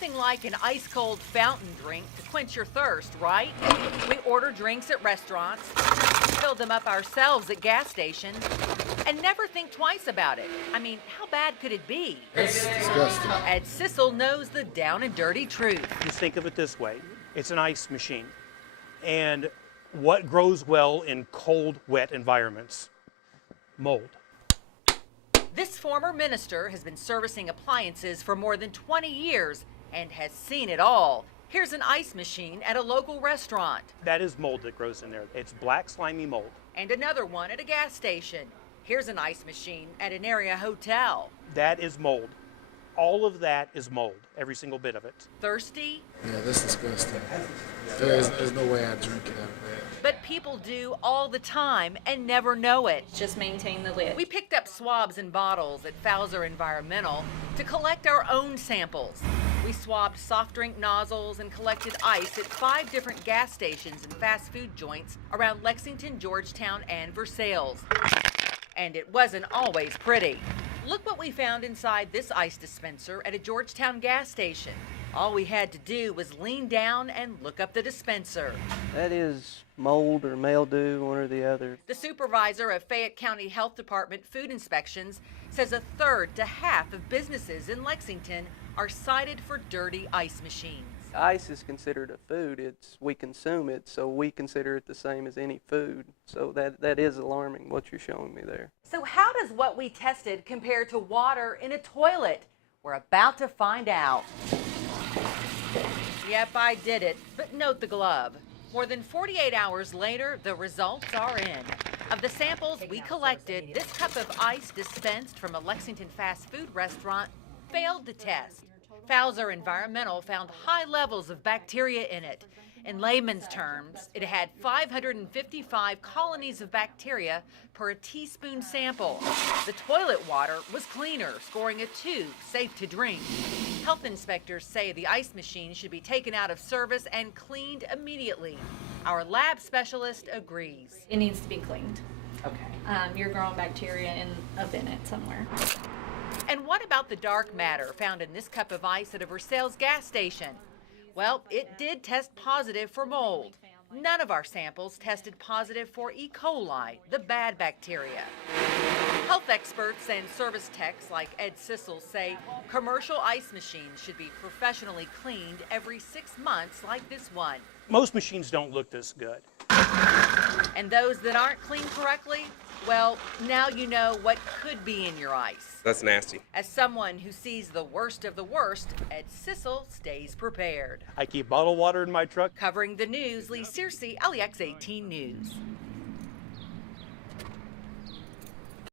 Nothing like an ice-cold fountain drink to quench your thirst, right? We order drinks at restaurants, fill them up ourselves at gas stations, and never think twice about it. I mean, how bad could it be? It's disgusting. Ed Sissel knows the down and dirty truth. Just think of it this way. It's an ice machine. And what grows well in cold, wet environments? Mold. This former minister has been servicing appliances for more than 20 years and has seen it all. Here's an ice machine at a local restaurant. That is mold that grows in there. It's black, slimy mold. And another one at a gas station. Here's an ice machine at an area hotel. That is mold. All of that is mold, every single bit of it. Thirsty? Yeah, that's disgusting. There's no way I'd drink it out of that. But people do all the time and never know it. Just maintain the lid. We picked up swabs and bottles at Fowler Environmental to collect our own samples. We swabbed soft drink nozzles and collected ice at 5 different gas stations and fast food joints around Lexington, Georgetown, and Versailles. And it wasn't always pretty. Look what we found inside this ice dispenser at a Georgetown gas station. All we had to do was lean down and look up the dispenser. That is mold or mildew, one or the other. The supervisor of Fayette County Health Department Food Inspections says 1/3 to half of businesses in Lexington are cited for dirty ice machines. Ice is considered a food. We consume it, so we consider it the same as any food. So that is alarming, what you're showing me there. So how does what we tested compare to water in a toilet? We're about to find out. Yep, I did it, but note the glove. More than 48 hours later, the results are in. Of the samples we collected, this cup of ice dispensed from a Lexington fast food restaurant failed the test. Fowler Environmental found high levels of bacteria in it. In layman's terms, it had 555 colonies of bacteria per a teaspoon sample. The toilet water was cleaner, scoring a 2, safe to drink. Health inspectors say the ice machine should be taken out of service and cleaned immediately. Our lab specialist agrees. It needs to be cleaned. Okay. You're growing bacteria in a Bennett somewhere. And what about the dark matter found in this cup of ice at a Versailles gas station? Well, it did test positive for mold. None of our samples tested positive for E. coli, the bad bacteria. Health experts and service techs like Ed Sissel say commercial ice machines should be professionally cleaned every 6 months like this one. Most machines don't look this good. And those that aren't cleaned correctly, well, now you know what could be in your ice. That's nasty. As someone who sees the worst of the worst, Ed Sissel stays prepared. I keep bottled water in my truck. Covering the news, Lee Searcy, LEX 18 News.